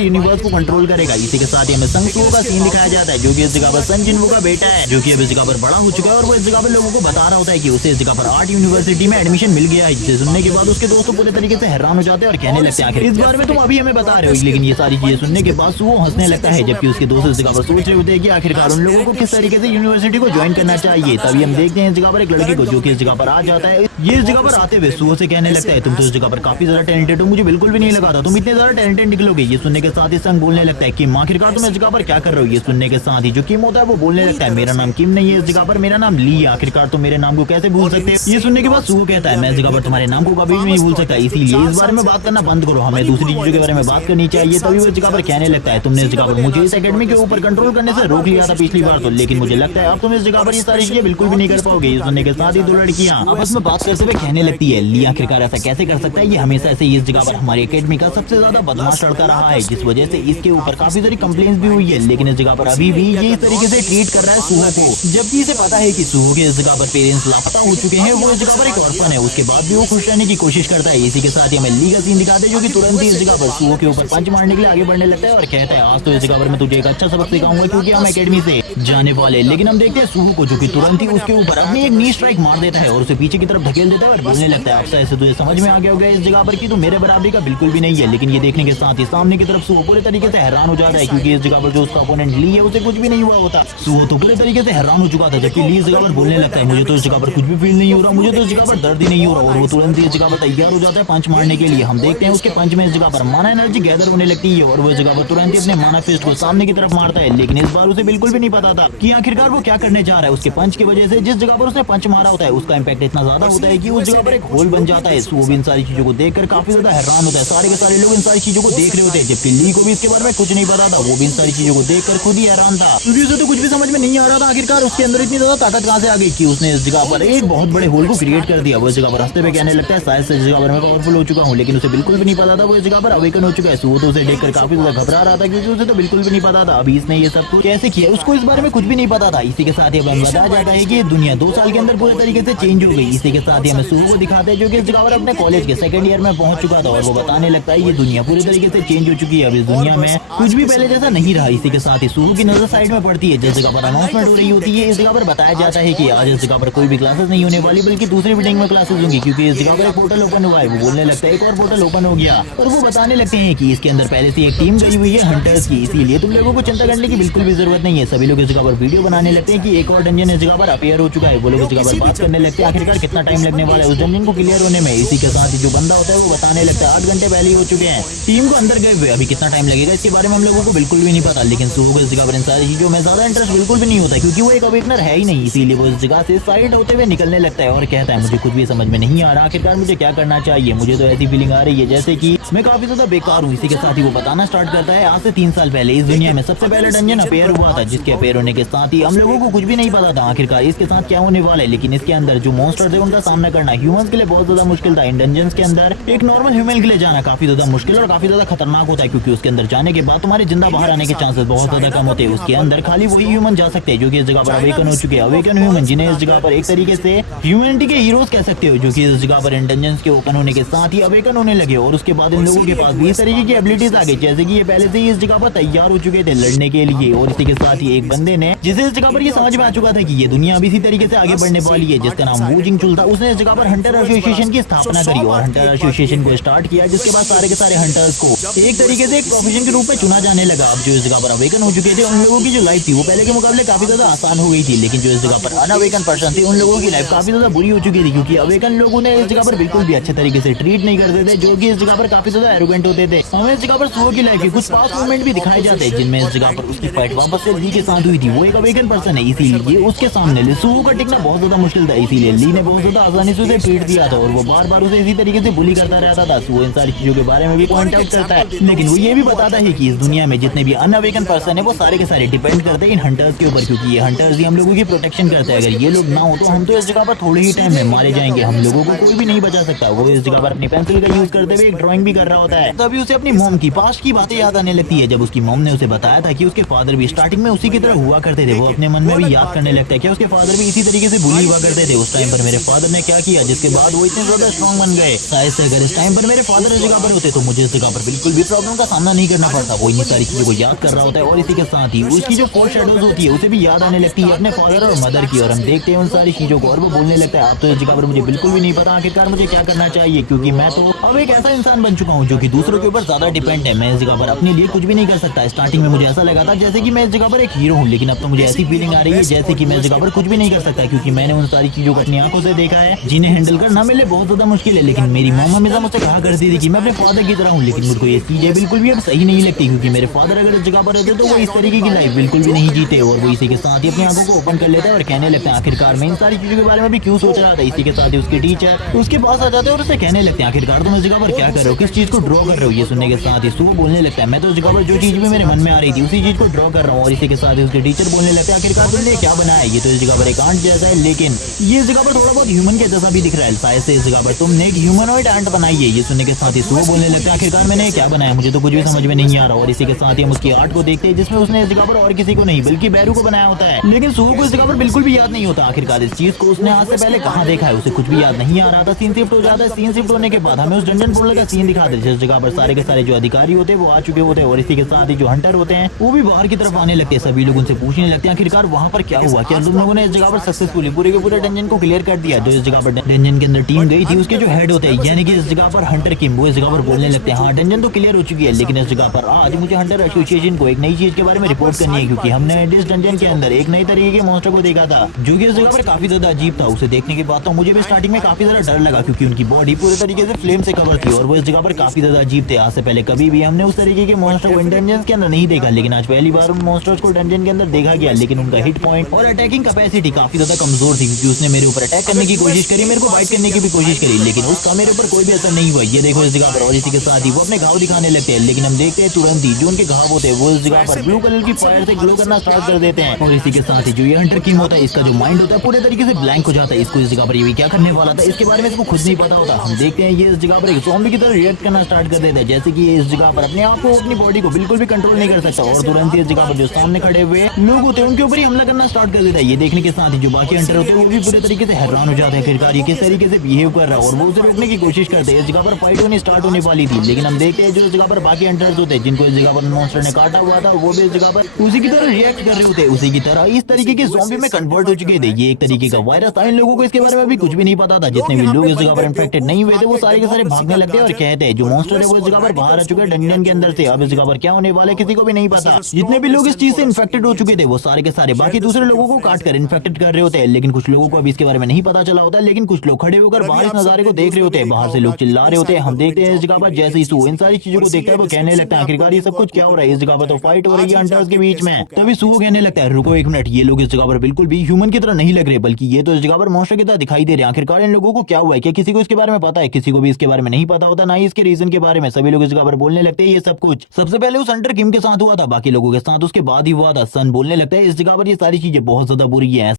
यूनिवर्स को कंट्रोल करेगा। इसी के साथ ही हमें संग सुओ का सीन दिखाया जाता है, जो कि इस जगह पर सन जिनवो का बेटा है, जो कि अब इस जगह पर बड़ा हो चुका है और वो इस जगह पर लोगों को बता रहा होता है कि उसे इस जगह पर आर्ट यूनिवर्सिटी में एडमिशन मिल गया है। जिसे सुनने के बाद उसके दोस्त पूरे तरीके से हैरान हो जाते हैं और कहने लगते हैं आखिर इस बारे में तुम अभी हमें बता रहे हो। लेकिन ये सारी चीजें सुनने के बाद वो हंसने लगता है, जबकि उसके दोस्त इस जगह पर सोच रहे होते हैं कि आखिरकार उन लोगों को किस तरीके से यूनिवर्सिटी को ज्वाइन करना चाहिए। तभी हम देखते हैं इस जगह पर एक लड़के को, जो कि इस जगह पर आ जाता है। ये इस जगह पर आते हुए सुओ से कहने लगता है तुम तो इस जगह पर काफी ज्यादा टैलेंटेड हो, मुझे बिल्कुल भी नहीं लगा था तुम इतने ज्यादा टैलेंटेड निकलोगे। ये सुनने के साथ ही संग बोलने लगता है कि आखिरकार तुम इस जगह पर क्या कर रहे हो। ये सुनने के साथ ही जो किम होता है वो बोलने लगता है मेरा नाम किम नहीं है इस जगह पर, मेरा नाम ली है, आखिरकार तुम मेरे नाम को कैसे भूल सकते हो। ये सुनने के बाद सुओ कहता है मैं इस जगह पर तुम्हारे नाम को कभी भी नहीं भूल सकता, इसीलिए इस बारे में बात करना बंद करो, हमें दूसरी चीजों के बारे में बात करनी चाहिए। तभी वो इस जगह पर कहने लगता है तुमने इस जगह पर मुझे इस एकेडमी के ऊपर कंट्रोल करने से रोक लिया था पिछली बार तो, लेकिन मुझे लगता है अब तुम इस जगह पर ये सारी चीजें बिल्कुल भी नहीं कर पाओगे। ये सुनने के साथ ही दो लड़कियां आपस में बात करते हुए कहने लगती है ली आखिरकार ऐसा कैसे कर सकता है, ये हमेशा से इस जगह पर हमारी एकेडमी का सबसे ज्यादा बदमाश लड़का रहा है, जिस वजह से इसके ऊपर काफी सारी कंप्लेंट्स भी हुई है, लेकिन इस जगह पर अभी भी ये इस तरीके से ट्रीट कर रहा है सुहो को, जबकि इसे पता है कि सुहो के इस जगह पर पेरेंट्स लापता हो चुके हैं, वो इस जगह पर एक ऑर्फन है, उसके बाद भी वो खुश रहने की कोशिश करता है। इसी के साथ ही हमें ली का सीन दिखाते हैं, जो कि तुरंत ही इस जगह पर सुहो के ऊपर पंच मारने के लिए आगे बढ़ने लगता है और कहता है आज तो इस जगह पर मैं तुझे एक अच्छा सबक सिखाऊंगा क्योंकि हम एकेडमी से जाने वाले। लेकिन हम देखते हैं सुहो को, जो कि तुरंत ही उसके ऊपर अपनी एक नी स्ट्राइक मार देता है और उसे पीछे की तरफ धकेल देता है और बोलने लगता है अफसर ऐसे तुझे समझ में आ गया होगा इस जगह पर कि तू मेरे बराबरी का बिल्कुल भी नहीं है। लेकिन ये देखने के साथ ही सामने की तरफ सुहो पूरे तरीके से हैरान हो जाता है, क्योंकि इस जगह पर जो उसका ओपोनेंट ली है उसे कुछ भी नहीं हुआ होता। सुहो तो पूरे तरीके से हैरान हो चुका था, जबकि ली इस जगह पर बोलने लगता है मुझे तो इस जगह पर कुछ भी फील नहीं हो रहा, मुझे तो इस जगह पर दर्द ही नहीं हो रहा, और वो तुरंत ही इस जगह पर तैयार हो जाता है पंच मारने के लिए। हम देखते हैं उसके पंच में इस जगह पर माना एनर्जी गैदर होने लगती है और वो इस जगह पर तुरंत ही अपने माना फिस्ट को सामने की तरफ मारता है, लेकिन इस बार उसे बिल्कुल भी नहीं पता था कि आखिरकार वो क्या करने जा रहा है। उसके पंच की वजह से जिस जगह पर उसने पंच मारा होता है उसका इंपैक्ट इतना ज्यादा होता है कि उस जगह पर एक होल बन जाता है। वो भी इन सारी चीजों को देखकर काफी ज्यादा हैरान होता है, सारे के सारे लोग इन सारी चीजों को देख रहे होते हैं, जबकि ली को भी इसके बारे में कुछ नहीं पता था, वो भी इन सारी चीजों को देखकर खुद ही हैरान था, क्योंकि उसे तो कुछ भी समझ में नहीं आ रहा था आखिरकार उसके अंदर इतनी ज्यादा ताकत कहां से आ गई कि उसने इस जगह पर एक बहुत बड़े होल को क्रिएट कर दिया। वो इस जगह पर रास्ते पे कहने लगता है शायद से इस जगह पर मैं पावरफुल हो चुका हूं, लेकिन उसे बिल्कुल भी नहीं पता था वो इस जगह पर अवेकन हो चुका है। वो तो उसे देखकर काफी ज्यादा घबरा रहा था, क्योंकि उसे तो बिल्कुल भी नहीं पता था अभी इसने ये सब कुछ कैसे किया, उसको इस बारे में कुछ भी नहीं पता था। इसी के साथ ही हमें बताया जाता है कि दुनिया 2 साल के अंदर पूरे तरीके से चेंज हो गई। इसी के साथ ही हमें सुहो को दिखाते हैं, जो कि इस जगह पर अपने कॉलेज के सेकंड ईयर में पहुंच चुका था और वो बताने लगता है ये दुनिया पूरी तरीके से चेंज हो चुकी है, अब इस दुनिया में कुछ भी पहले जैसा नहीं रहा। इसी के साथ ही सुहो की नजर साइड में पड़ती है जिस जगह पर अनाउंसमेंट हो रही होती है। इस जगह पर बताया जाता है कि आज इस जगह पर कोई भी क्लासेस नहीं होने वाली, बल्कि दूसरी बिल्डिंग में क्लासेस होंगी, क्योंकि इस जगह पर एक पोर्टल ओपन हुआ है। वो बोलने लगता है एक और पोर्टल ओपन हो गया और वो बताने लगते हैं कि इसके अंदर पहले से एक टीम गई हुई है हंटर्स की, इसीलिए तुम लोगों को चिंता करने की बिल्कुल भी जरूरत नहीं है। सभी लोग इस जगह पर वीडियो बनाने लगते हैं कि एक और डंजन इस जगह पर अपीयर हो चुका है। वो लोग इस जगह पर बात करने लगते हैं आखिरकार कितना टाइम लगने वाला है उस डंजन को क्लियर होने में। इसी के साथ ही जो बंदा होता है वो बताने लगता है 8 घंटे पहले ही हो चुके हैं टीम को अंदर गए हुए, अभी कितना टाइम लगेगा इसके बारे में हम लोगों को बिल्कुल भी नहीं पता। लेकिन सुहो को इस जगह पर इन सारी चीजों में ज्यादा इंटरेस्ट बिल्कुल भी नहीं होता, क्योंकि वो एक अवेकनर है ही नहीं, इसीलिए वो इस जगह से साइड होते हुए निकलने लगता है और कहता है मुझे कुछ भी समझ में नहीं आ रहा, आखिरकार मुझे क्या करना चाहिए, मुझे तो ऐसी फीलिंग आ रही है जैसे कि मैं काफी ज्यादा बेकार हूँ। इसी के साथ ही वो बताना स्टार्ट करता है आज से 3 साल पहले इस दुनिया में सबसे पहला डंजन अपेयर हुआ था, जिसके अपेयर होने के साथ ही हम लोगों को कुछ भी नहीं पता था आखिरकार इसके साथ क्या होने वाला है। लेकिन इसके अंदर जो मॉन्स्टर थे उनका सामना करना ह्यूमंस के लिए बहुत ज्यादा मुश्किल था। इन डंजन्स के अंदर एक नॉर्मल ह्यूमन के लिए जाना काफी ज्यादा मुश्किल और काफी ज्यादा खतरनाक होता है, क्योंकि उसके अंदर जाने के बाद तुम्हारे जिंदा बाहर आने के चांसेस बहुत ज्यादा कम होते हैं। उसके अंदर खाली वही ह्यूमन जा सकते हैं जो कि इस जगह पर अवेकन हो चुके हैं, अवेकन ह्यूमन, जिन्हें इस जगह पर एक तरीके से ह्यूमैनिटी के हीरोज कह सकते हो, जो कि इस जगह पर इन डंजन्स के ओपन होने के साथ ही अवेकन होने लगे और उसके बाद इन लोगों के पास भी इस तरीके की एबिलिटीज आ गई, जैसे कि ये पहले से ही इस जगह पर तैयार हो चुके थे लड़ने के लिए। और इसी के साथ ही एक बंदे ने जिसे इस जगह पर ये समझ में आ चुका था कि ये दुनिया अभी इसी तरीके से आगे बढ़ने वाली है, जिसका नाम वू जिंगचुल था, उसने इस जगह पर हंटर एसोसिएशन की स्थापना करी और हंटर एसोसिएशन को स्टार्ट किया, जिसके बाद सारे के सारे हंटर्स को एक तरीके से एक प्रोफेशन के रूप में चुना जाने लगा। अब जो इस जगह पर अवेकन हो चुके थे उन लोगों की जो लाइफ थी वो पहले के मुकाबले काफी ज्यादा आसान हो गई थी, लेकिन जो इस जगह पर अनअवेकन पर्सन थे उन लोगों की लाइफ काफी ज्यादा बुरी हो चुकी थी, क्योंकि अवेकन लोगों ने इस जगह पर बिल्कुल भी अच्छे तरीके से ट्रीट नहीं करते थे, जो कि इस जगह पर काफी ज्यादा एरोगेंट होते थे। हमें इस जगह पर सुहो की लाइफ के कुछ पास्ट मोमेंट भी दिखाए जाते हैं, जिनमें इस जगह पर उसकी फाइट वापस से ली के साथ हुई थी। वो एक अवेकन पर्सन है, इसीलिए उसके सामने सुहो का टिकना बहुत ज्यादा मुश्किल था, इसीलिए ली ने बहुत ज्यादा आसानी से उसे पीट दिया था और वो बार बार उसे इसी तरीके से बुली करता रहता था। वो इन सारी चीजों के बारे में भी पॉइंट आउट करता है, लेकिन वो ये भी बताता है कि इस दुनिया में जितने भी अनअवेकन पर्सन है वो सारे के सारे डिपेंड करते हैं इन हंटर्स के ऊपर, क्योंकि ये हंटर्स ही हम लोगों की प्रोटेक्शन करते हैं। अगर ये लोग ना हो तो हम तो इस जगह पर थोड़े ही टाइम में मारे जाएंगे, हम लोगों को कोई भी नहीं बचा सकता। वो इस जगह पर अपनी पेंसिल का यूज करते हुए एक ड्राइंग भी कर रहा होता है, तभी उसे अपनी मॉम की पास्ट की बातें याद आने लगती है। जब उसकी मॉम ने उसे बताया था कि उसके फादर भी स्टार्टिंग में उसी की तरह हुआ करते थे, वो अपने मन में भी याद करने लगता है कि उसके फादर भी इसी तरीके से बुली हुआ करते थे। उस टाइम पर मेरे फादर ने मैंने क्या किया जिसके बाद वो इतने ज्यादा स्ट्रॉन्ग बन गए। शायद से अगर इस टाइम पर मेरे फादर इस जगह पर होते तो मुझे इस जगह पर बिल्कुल भी प्रॉब्लम का सामना नहीं करना पड़ता। वो इन्हीं सारी चीजों को याद कर रहा होता है और इसी के साथ ही उसकी जो फोर शेडोज होती है उसे भी याद आने लगती है अपने फादर और मदर की, और हम देखते हैं उन सारी चीजों को और वो बोलने लगता है अब तो इस जगह पर मुझे बिल्कुल भी नहीं पता आखिरकार मुझे क्या करना चाहिए, क्योंकि मैं तो अब एक ऐसा इंसान बन चुका हूँ जो कि दूसरों के ऊपर ज्यादा डिपेंड है। मैं इस जगह पर अपने लिए कुछ भी नहीं कर सकता। स्टार्टिंग में मुझे ऐसा लगा था जैसे कि मैं इस जगह पर एक हीरो हूँ, लेकिन अब तो मुझे ऐसी फीलिंग आ रही है जैसे कि मैं इस जगह पर कुछ भी नहीं कर सकता, क्योंकि मैंने उन सारी चीजों को अपनी आंखों से देखा है जिन्हें हैंडल करना मेरे लिए बहुत ज्यादा मुश्किल है। लेकिन मेरी मॉम हमेशा मुझसे कहा करती थी कि मैं अपने फादर की तरह हूँ, लेकिन मुझको ये चीजें बिल्कुल भी अब सही नहीं लगती, क्योंकि मेरे फादर अगर इस जगह पर रहते तो वो इस तरीके की लाइफ बिल्कुल भी नहीं जीते, और वो इसी के साथ ही अपनी आंखों को ओपन कर लेते हैं और कहने लगते हैं आखिरकार मैं इन सारी चीजों के बारे में भी क्यों सोच रहा था। इसी के साथ ही उसके टीचर उसके पास आ जाते हैं और उसे कहने लगते हैं आखिरकार तुम इस जगह पर क्या कर रहे हो, किस चीज को ड्रॉ कर रहे हो। ये सुनने के साथ ही सुबह बोलने लगता है मैं तो इस जगह पर जो चीज भी मेरे मन में आ रही थी उसी चीज को ड्रॉ कर रहा हूँ, और इसी के साथ ही उसके टीचर बोलने लगते हैं आखिरकार तुमने क्या बनाया है। ये तो इस जगह पर एक आंट जैसा है, लेकिन ये इस जगह पर थोड़ा बहुत ह्यूमन के जैसा भी दिख रहा है। शायद से इस जगह पर तुमने एक ह्यूमनॉइड आंट बनाई है। ये सुनने के साथ ही सुबह बोलने लगता है आखिरकार मैंने क्या बनाया, मुझे तो कुछ भी समझ में नहीं आ रहा। और इसी के साथ ही हम उसकी आर्ट को देखते हैं जिसमें उसने इस जगह पर और किसी को नहीं बल्कि बैरू को बनाया होता है, लेकिन सुबह को इस जगह पर बिल्कुल भी याद नहीं होता आखिरकार इस चीज को उसने आज से पहले कहाँ देखा है, उसे कुछ भी याद नहीं आ रहा था। सीन शिफ्ट हो जाता है। सीन शिफ्ट होने के बाद हमें उस डंजन पोर्टल का सीन दिखाते हैं जिस जगह पर सारे के सारे जो अधिकारी होते हैं वो आ चुके होते हैं, और इसी के साथ ही जो हंटर होते हैं वो भी बाहर की तरफ आने लगते हैं। सभी लोग उनसे पूछने लगते हैं आखिरकार वहाँ पर क्या हुआ, क्या तुम लोगों ने इस जगह पर सक्सेसफुली पूरे के पूरे डंजन को क्लियर कर दिया। जो इस जगह पर डंजन के अंदर टीम गई थी उसके जो हेड होते हैं यानी कि इस जगह पर हंटर किम, वो इस जगह पर बोलने लगते हैं हाँ डंजन तो क्लियर हो चुकी है, लेकिन इस जगह पर आज मुझे हंटर एसोसिएशन को एक नई चीज के बारे में रिपोर्ट करनी है, क्योंकि हमने इस डंजन के अंदर एक नई तरीके के मॉन्स्टर को देखा था जो कि इस जगह पर काफी ज्यादा अजीब था। उसे देखने के बाद तो मुझे भी स्टार्टिंग में काफी ज्यादा डर लगा, क्योंकि उनकी बॉडी पूरे तरीके से फ्लेम से कवर थी और वो इस जगह पर काफी ज्यादा अजीब थे। आज से पहले कभी भी हमने उस तरीके के मॉन्स्टर को डंजन के अंदर नहीं देखा, लेकिन आज पहली बार उन मॉन्स्टर्स को डंजन के अंदर देखा गया। लेकिन उनका हिट पॉइंट और अटैकिंग कैपेसिटी काफी ज्यादा कमजोर थी, क्योंकि उसने मेरे ऊपर अटैक करने की कोशिश करी, मेरे को बाइट करने की भी कोशिश करी, लेकिन उसका मेरे ऊपर कोई भी असर नहीं हुआ। ये देखो इस जगह पर, और इसी के साथ ही वो अपने घाव दिखाने लगते हैं, लेकिन हम देखते हैं तुरंत ही जो उनके घाव होते हैं वो इस जगह पर ब्लू कलर की फायर से ग्लो करना स्टार्ट कर देते हैं। और इसी के साथ ही जो ये हंटर किम होता है इसका जो माइंड होता है पूरे तरीके से ब्लैंक हो जाता है। इसको इस जगह पर ये भी क्या करने वाला था इसके बारे में इसको खुद नहीं पता होता। हम देखते हैं ये इस जगह पर एक ज़ॉम्बी की तरह रिएक्ट करना स्टार्ट कर देता है, जैसे कि ये इस जगह पर अपने आप को अपनी बॉडी को बिल्कुल भी कंट्रोल नहीं कर सकता, और तुरंत ही इस जगह पर जो सामने खड़े हुए लोग होते हैं उनके ऊपर ही हमला करना स्टार्ट कर देता है। ये देखने के साथ ही जो बाकी हंटर होते हैं वो भी पूरे तरीके से हैरान हो जाते हैं आखिरकार ये किस तरीके से बिहेव कर रहा है, और वो उसे रोकने की कोशिश करते हैं। इस जगह पर फाइट होनी स्टार्ट होने वाली थी, लेकिन हम देखते हैं जो इस जगह पर बाकी हंटर्स होते हैं जिनको इस जगह पर मॉन्स्टर ने काटा हुआ था वो भी इस जगह पर उसी की तरह रिएक्ट कर रहे होते हैं, उसी की तरह इस तरीके के ज़ॉम्बी में कन्वर्ट हो चुके थे। ये एक तरीके का वायरस था, इन लोगों को इसके बारे में भी कुछ भी नहीं पता था। जितने भी लोग इस जगह पर इन्फेक्टेड नहीं हुए थे वो सारे के सारे भागने लगते हैं और कहते हैं जो मॉन्स्टर है वो इस जगह पर बाहर आ चुके हैं डंजन के अंदर से। अब इस जगह पर क्या होने वाला है किसी को भी नहीं पता। जितने भी लोग इस चीज से इन्फेक्टेड हो चुके थे वो सारे के सारे बाकी दूसरे लोगों को काट कर इन्फेक्टेड कर रहे होते हैं, लेकिन कुछ लोगों को अभी इसके बारे में नहीं पता चला होता है। लेकिन कुछ लोग खड़े होकर बाहर इस नजारे को देख रहे होते हैं, बाहर से लोग चिल्ला रहे होते हैं। हम देखते हैं इस जगह पर जैसे ही सू इन सारी चीजों को देखता है वो कहने लगता है आखिरकार ये सब कुछ क्या हो रहा है। इस जगह पर तो फाइट हो रही है हंटर्स के बीच में। तभी सू कहने लगता है रुको एक मिनट, ये लोग इस जगह पर बिल्कुल भी ह्यूमन की तरह नहीं लग रहे, बल्कि ये तो इस जगह पर मॉन्स्टर की तरह दिखाई दे रहे हैं। आखिरकार इन लोगों को क्या हुआ है, क्या किसी को इसके बारे में पता है? किसी को भी इसके बारे में नहीं पता होता, ना ही इसके रीजन के बारे में। सभी लोग इस जगह पर बोलने लगते हैं ये सब कुछ सबसे पहले उस हंटर किम के साथ हुआ था, बाकी लोगों के साथ उसके बाद ही हुआ था। सन बोलने लगता है इस जगह पर ये सारी चीजें बहुत ज्यादा बुरी है।